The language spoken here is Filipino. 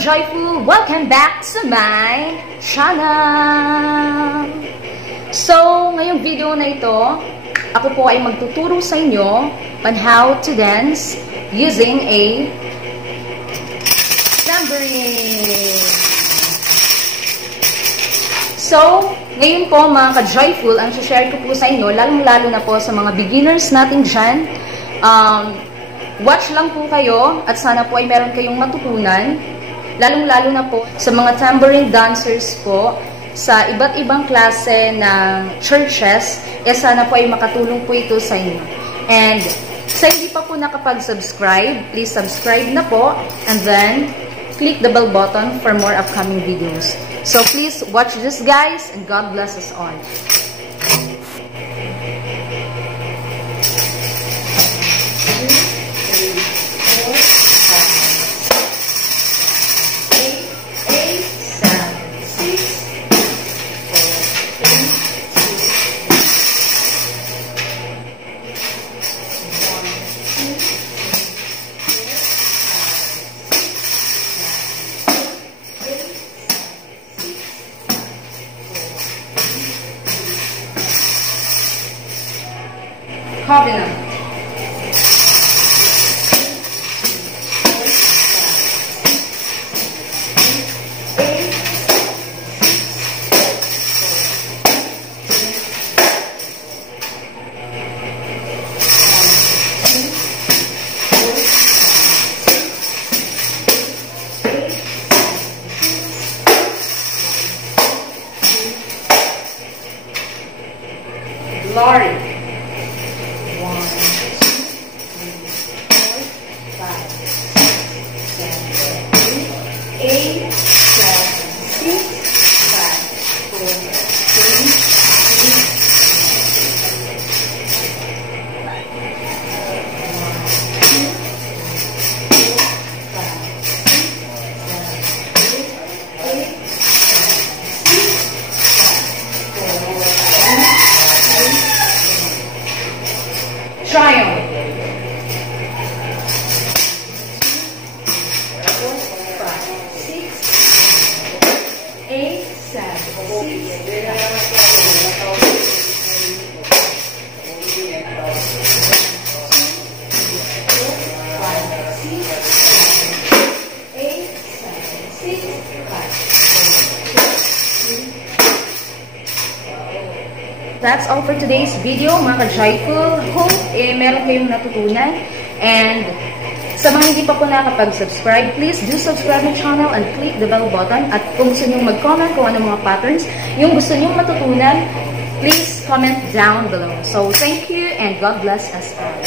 ka-joyful! Welcome back sa my channel! So, ngayong video na ito, ako po ay magtuturo sa inyo on how to dance using a tambourine. So, ngayon po mga ka-joyful, ang share ko po sa inyo, lalong-lalo na po sa mga beginners natin dyan, watch lang po kayo at sana po ay meron kayong matutunan. Lalong-lalo na po sa mga tambourine dancers po sa iba't ibang klase ng churches, sana po ay makatulong po ito sa inyo. And sa hindi pa po nakapag-subscribe, please subscribe na po and then click the bell button for more upcoming videos. So please watch this guys and God bless us all. Covenant. Glory. 1, 2, 3, 4, 5, 6, 7, 8, 7, 6, 5, 4, 3, triumph. 8, 7, 6, 5, 4, 3, 2, 1. That's all for today's video, mga ka-joyful. Hope meron kayong natutunan. And sa mga hindi pa po nakapag-subscribe, please do subscribe my channel and click the bell button. At kung gusto nyo mag-comment kung ano mga patterns yung gusto nyo matutunan, please comment down below. So, thank you and God bless us all.